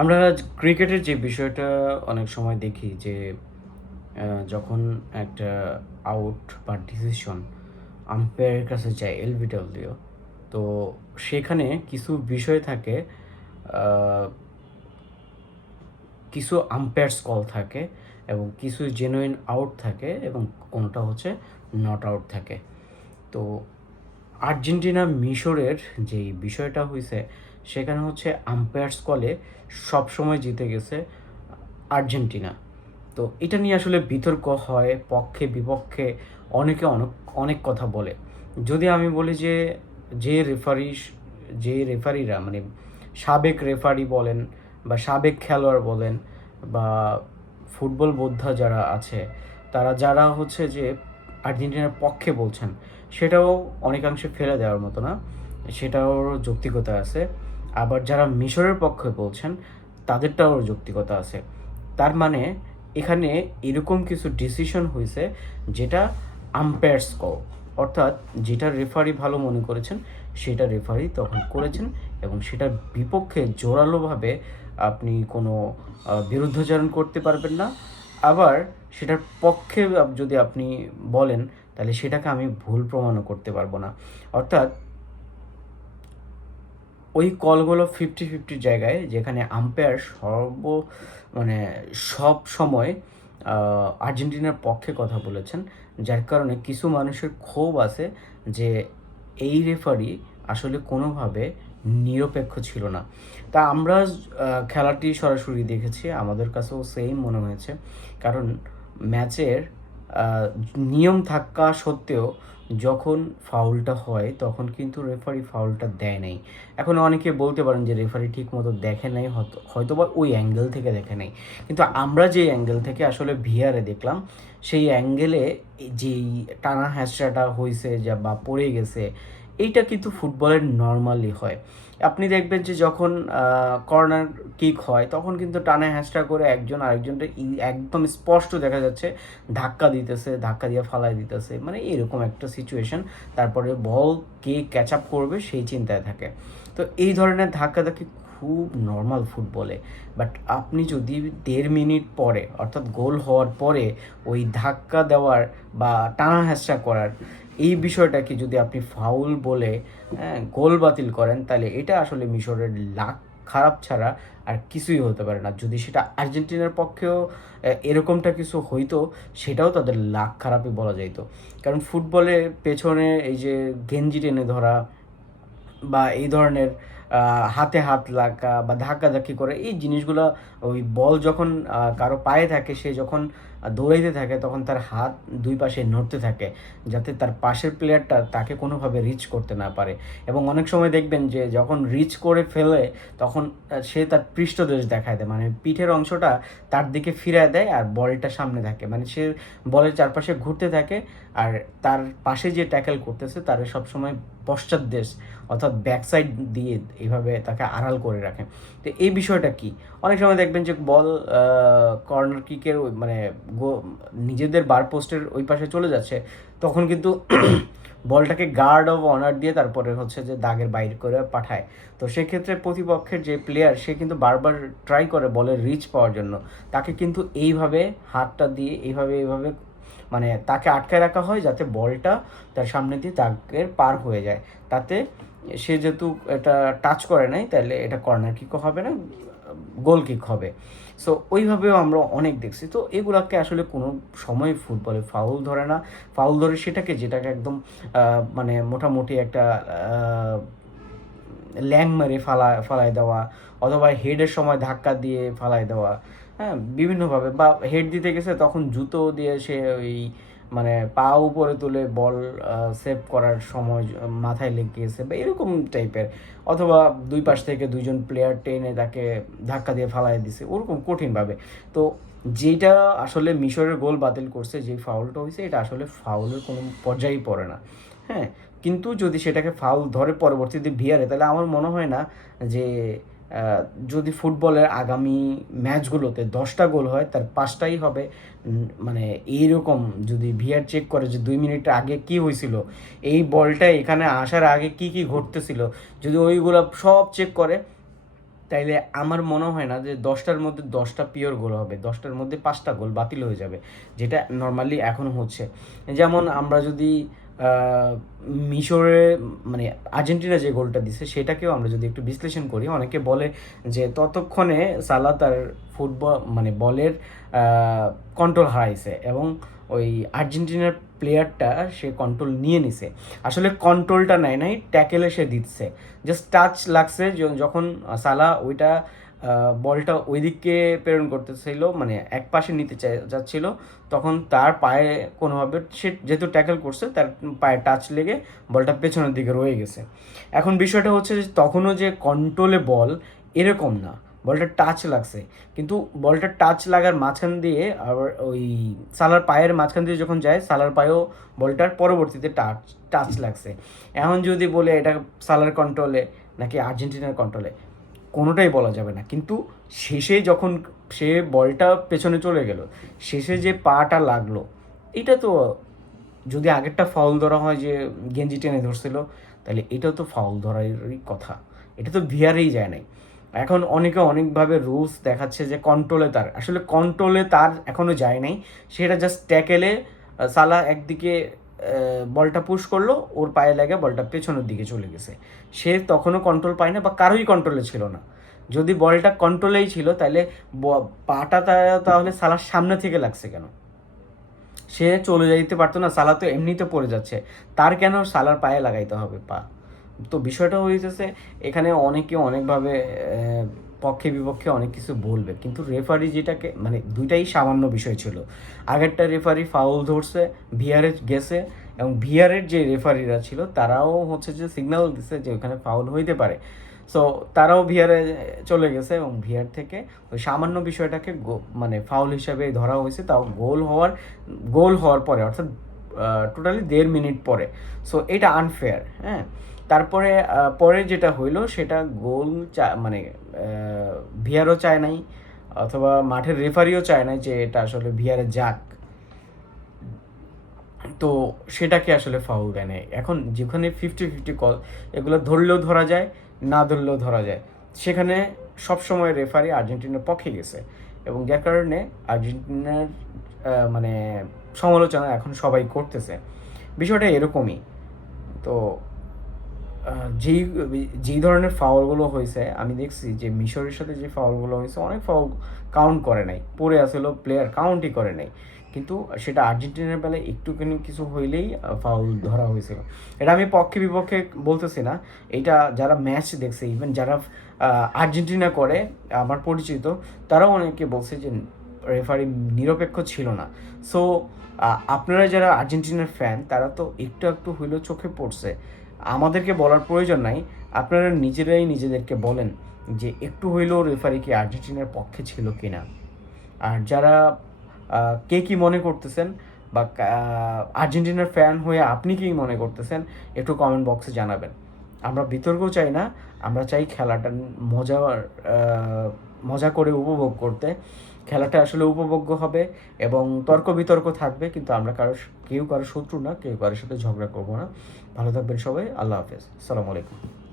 আমরা ক্রিকেটের যে বিষয়টা অনেক সময় দেখি যে যখন একটা আউট বা ডিসিশন আম্পায়ারের কাছে যায় এলবিডব্লিউ, তো সেখানে কিছু বিষয় থাকে, আহ, কিছু আম্পায়ার্স কল থাকে এবং কিছু জেনুইন আউট থাকে এবং কোনটা হচ্ছে নট আউট থাকে। তো আর্জেন্টিনা মিশরের যেই বিষয়টা হয়েছে সেখানে হচ্ছে আম্পায়ার্স কলে সবসময় জিতে গেছে আর্জেন্টিনা। তো এটা নিয়ে আসলে বিতর্ক হয়, পক্ষে বিপক্ষে অনেকে অনেক অনেক কথা বলে। যদি আমি বলি যে যে রেফারি যে রেফারিরা মানে সাবেক রেফারি বলেন বা সাবেক খেলোয়াড় বলেন বা ফুটবল বোদ্ধা যারা আছে, তারা যারা হচ্ছে যে আর্জেন্টিনার পক্ষে বলছেন, সেটাও অনেকাংশে ফেলে দেওয়ার মতো না, সেটাও যৌক্তিকতা আছে। আবার যারা মিশরের পক্ষে বলছেন তাদেরটাও যৌক্তিকতা আছে। তার মানে এখানে এরকম কিছু ডিসিশন হয়েছে যেটা আম্পায়ার্স কল, অর্থাৎ যেটা রেফারি ভালো মনে করেছেন সেটা রেফারি তখন করেছেন এবং সেটার বিপক্ষে জোরালোভাবে আপনি কোনো বিরুদ্ধাচরণ করতে পারবেন না। আবার সেটার পক্ষে যদি আপনি বলেন তাহলে সেটাকে আমি ভুল প্রমাণও করতে পারবো না। অর্থাৎ ওই কলগুলো 50-50 জায়গায়, যেখানে আম্পায়ার মানে সব সময় আর্জেন্টিনার পক্ষে কথা বলেছেন, যার কারণে কিছু মানুষের ক্ষোভ আছে যে এই রেফারি আসলে কোনোভাবে নিরপেক্ষ ছিল না। তা আমরা খেলাটি সরাসরি দেখেছি, আমাদের কাছেও সেম মনে হয়েছে। কারণ ম্যাচের আহ, নিয়ম থাকা সত্ত্বেও যখন ফাউলটা হয় তখন কিন্তু রেফারি ফাউলটা দেয় নাই। এখন অনেকে বলতে পারেন যে রেফারি ঠিক মতো দেখে নাই, হয়তো বা ওই অ্যাঙ্গেল থেকে দেখে নাই, কিন্তু আমরা যে অ্যাঙ্গেল থেকে আসলে ভিআরে দেখলাম সেই অ্যাঙ্গেলে যেই টানা হ্যাচড়াটা হয়েছে যা বা পড়ে গেছে, এইটা কিন্তু ফুটবলের নর্মালি হয়। আপনি দেখবেন যে যখন কর্নার কিক হয় তখন কিন্তু টানা হ্যাচড়া করে একজন আরেকজনটা একদম স্পষ্ট দেখা যাচ্ছে ধাক্কা দিতেছে, ধাক্কা দিয়ে ফালাই দিতেছে, মানে এরকম একটা সিচুয়েশন। তারপরে বল কে ক্যাচ আপ করবে সেই চিন্তায় থাকে। তো এই ধরনের ধাক্কাধাক্কি খুব নর্মাল ফুটবলে। বাট আপনি যদি 1.5 মিনিট পরে অর্থাৎ গোল হওয়ার পরে ওই ধাক্কা দেওয়ার বা টানা হ্যাচড়া করার এই বিষয়টাকে যদি আপনি ফাউল বলে গোল বাতিল করেন, তাহলে এটা আসলে মিশরের লাক খারাপ ছাড়া আর কিছুই হতে পারে না। যদি সেটা আর্জেন্টিনার পক্ষেও এরকমটা কিছু হইতো, সেটাও তাদের লাক খারাপই বলা যাইতো। কারণ ফুটবলে পেছনে এই যে গেঞ্জি টেনে ধরা বা এই ধরনের হাতে হাত লাগা বা ধাক্কাধাক্কি করে এই জিনিসগুলো, ওই বল যখন কারো পায়ে থাকে, সে যখন দৌড়াইতে থাকে তখন তার হাত দুই পাশে নড়তে থাকে যাতে তার পাশের প্লেয়ারটা তাকে কোনোভাবে রিচ করতে না পারে। এবং অনেক সময় দেখবেন যে যখন রিচ করে ফেলে তখন সে তার পৃষ্ঠদেশ দেখায় দেয়, মানে পিঠের অংশটা তার দিকে ফিরায় দেয় আর বলটা সামনে থাকে, মানে সে বলের চারপাশে ঘুরতে থাকে আর তার পাশে যে ট্যাকেল করতেছে তার সবসময় পশ্চাৎ দেশ অর্থাৎ ব্যাক সাইড দিয়ে এইভাবে তাকে আড়াল করে রাখে। তো এই বিষয়টা কি, অনেক সময় দেখবেন যে বল কর্নার কিকের মানে নিজেদের বার পোস্টের ওই পাশে চলে যাচ্ছে, তখন কিন্তু বলটাকে গার্ড অফ অনার দিয়ে তারপরে হচ্ছে যে দাগের বাইরে করে পাঠায়। তো সেক্ষেত্রে প্রতিপক্ষের যে প্লেয়ার সে কিন্তু বারবার ট্রাই করে বলের রিচ পাওয়ার জন্য, তাকে কিন্তু এইভাবে হাতটা দিয়ে এইভাবে মানে তাকে আটকায় রাখা হয় যাতে বলটা তার সামনে দিয়ে দাগের পার হয়ে যায়। তাতে সে যেহেতু এটা টাচ করে নাই, তাহলে এটা কর্নার কিকও হবে না, গোল কিক হবে। সো ওইভাবেও আমরা অনেক দেখছি। তো এগুলাকে আসলে কোনো সময় ফুটবলে ফাউল ধরে না। ফাউল ধরে সেটাকে, যেটাকে একদম মানে মোটামুটি একটা ল্যাং মেরে ফালায় দেওয়া, অথবা হেডের সময় ধাক্কা দিয়ে ফালায় দেওয়া, হ্যাঁ বিভিন্নভাবে, বা হেড দিতে গেছে তখন জুতো দিয়ে সে ওই মানে পা উপরে তুলে বল সেভ করার সময় মাথায় লেগে গেছে বা এরকম টাইপের, অথবা দুই পাশ থেকে দুইজন প্লেয়ার টেনে তাকে ধাক্কা দিয়ে ফালাই দিছে ওরকম কঠিনভাবে। তো যেটা আসলে মিশরের গোল বাতিল করছে, যে ফাউলটা হয়েছে, এটা আসলে ফাউলের কোনো পর্যায়েই পড়ে না। হ্যাঁ, কিন্তু যদি সেটাকে ফাউল ধরে পরবর্তীতে ভিআরে, তাহলে আমার মনে হয় না যে যদি ফুটবলের আগামী ম্যাচগুলোতে 10টা গোল হয় তার 5টাই হবে মানে এইরকম, যদি ভিআর চেক করে যে 2 মিনিট আগে কি হয়েছিল, এই বলটা এখানে আসার আগে কি কি ঘটতেছিল, যদি ওইগুলো সব চেক করে, তাইলে আমার মনে হয় না যে 10টার মধ্যে 10টা পিওর গোল হবে, 10টার মধ্যে 5টা গোল বাতিল হয়ে যাবে, যেটা নর্মালি এখন হচ্ছে। যেমন আমরা যদি মিশরে মানে আর্জেন্টিনা যে গোলটা দিছে সেটাকেও আমরা যদি একটু বিশ্লেষণ করি, অনেকে বলে যে ততক্ষণে সালা তার ফুটবল মানে বলের কন্ট্রোল হারাইছে এবং ওই আর্জেন্টিনার প্লেয়ারটা সে কন্ট্রোল নিয়ে নিছে। আসলে কন্ট্রোলটা নেয় নাই, ট্যাকেলে সে দিচ্ছে, জাস্ট টাচ লাগছে। যখন সালা ওইটা বলটা ওই দিকে প্রেরণ করতেছিল, মানে এক পাশে নিতে যাচ্ছিল, তখন তার পায়ে কোনোভাবে সে যেহেতু ট্যাকেল করছে তার পায়ে টাচ লেগে বলটা পেছনের দিকে রয়ে গেছে। এখন বিষয়টা হচ্ছে যে তখনও যে কন্ট্রোলে বল এরকম না, বলটা টাচ লাগছে, কিন্তু বলটা টাচ লাগার মাঝখান দিয়ে আবার ওই সালার পায়ের মাঝখান দিয়ে যখন যায় সালার পায়েও বলটার পরবর্তীতে টাচ লাগছে। এখন যদি বলে এটা সালার কন্ট্রোলে নাকি আর্জেন্টিনার কন্ট্রোলে, কোনোটাই বলা যাবে না। কিন্তু শেষে যখন সে বলটা পেছনে চলে গেল, শেষে যে পাটা লাগলো, এটা তো যদি আগেরটা ফাউল ধরা হয় যে গেঞ্জি টেনে ধরছিল, তাহলে এটাও তো ফাউল ধরারই কথা, এটা তো ভিআরেই যায় নাই। এখন অনেকে অনেকভাবে রুলস দেখাচ্ছে যে কন্ট্রোলে তার, আসলে কন্ট্রোলে তার এখনও যায় নাই, সেটা জাস্ট ট্যাকেলে সালা একদিকে বলটা পুশ করলো, ওর পায়ে লাগে বলটা পেছনের দিকে চলে গেছে, সে তখনও কন্ট্রোল পায় না বা কারোই কন্ট্রোলে ছিল না। যদি বলটা কন্ট্রোলেই ছিল তাহলে পাটা তাহলে সালার সামনে থেকে লাগছে কেন? সে চলে যাইতে পারতো না? সালা তো এমনিতে পড়ে যাচ্ছে, তার কেন সালার পায়ে লাগাইতে হবে পা? তো বিষয়টা হয়েছে এখানে অনেকে অনেকভাবে পক্ষে বিপক্ষে অনেক কিছু বলবে, কিন্তু রেফারি যেটাকে মানে দুইটাই সামান্য বিষয় ছিল। আগেরটা রেফারি ফাউল ধরছে, ভিআরে গেছে, এবং ভিআরের যে রেফারিরা ছিল তারাও হচ্ছে যে সিগন্যাল দিছে যে ওখানে ফাউল হইতে পারে। সো তারাও ভিআরে চলে গেছে এবং ভিআর থেকে ওই সামান্য বিষয়টাকে মানে ফাউল হিসাবে ধরা হয়েছে, তাও গোল হওয়ার পরে, অর্থাৎ টোটালি 1.5 মিনিট পরে। সো এটা আনফেয়ার। হ্যাঁ, তারপরে পরে যেটা হইলো সেটা গোল মানে ভিআরও চায় নাই, অথবা মাঠের রেফারিও চায় নাই যে এটা আসলে ভিআরে যাক, তো সেটাকে আসলে ফাউল দেয় নাই। এখন যেখানে 50-50 কল, এগুলো ধরলেও ধরা যায়, না ধরলেও ধরা যায়, সেখানে সবসময় রেফারি আর্জেন্টিনার পক্ষে গেছে, এবং যার কারণে আর্জেন্টিনার মানে সমালোচনা এখন সবাই করতেছে। বিষয়টা এরকমই। তো যেই যেই ধরনের ফাউলগুলো হয়েছে, আমি দেখছি যে মিশরের সাথে যে ফাউলগুলো হয়েছে, অনেক ফাউল কাউন্ট করে নাই, পড়ে আসলে প্লেয়ার কাউন্টই করে নাই, কিন্তু সেটা আর্জেন্টিনার বেলায় একটুখানি কিছু হইলেই ফাউল ধরা হয়েছিল। এটা আমি পক্ষে বিপক্ষে বলতেছি না, এটা যারা ম্যাচ দেখছে, ইভেন যারা আর্জেন্টিনা করে আমার পরিচিত, তারাও অনেকে বলছে যে রেফারি নিরপেক্ষ ছিল না। সো আপনারা যারা আর্জেন্টিনার ফ্যান, তারা তো একটু একটু হইলেও চোখে পড়ছে, আমাদেরকে বলার প্রয়োজন নাই, আপনারা নিজেরাই নিজেদেরকে বলেন যে একটু হইলেও রেফারি কি আর্জেন্টিনার পক্ষে ছিল কি না। আর যারা কে কী মনে করতেছেন, বা আর্জেন্টিনার ফ্যান হয়ে আপনি কী মনে করতেছেন, একটু কমেন্ট বক্সে জানাবেন। আমরা বিতর্কও চাই না, আমরা চাই খেলাটা মজা করে উপভোগ করতে। খেলাটা আসলে উপভোগ্য হবে এবং তর্ক বিতর্ক থাকবে, কিন্তু আমরা কেউ কারো শত্রু না, কেউ কারোর সাথে ঝগড়া করবো না। ভালো থাকবেন সবাই, আল্লাহ হাফেজ, আসসালামু আলাইকুম।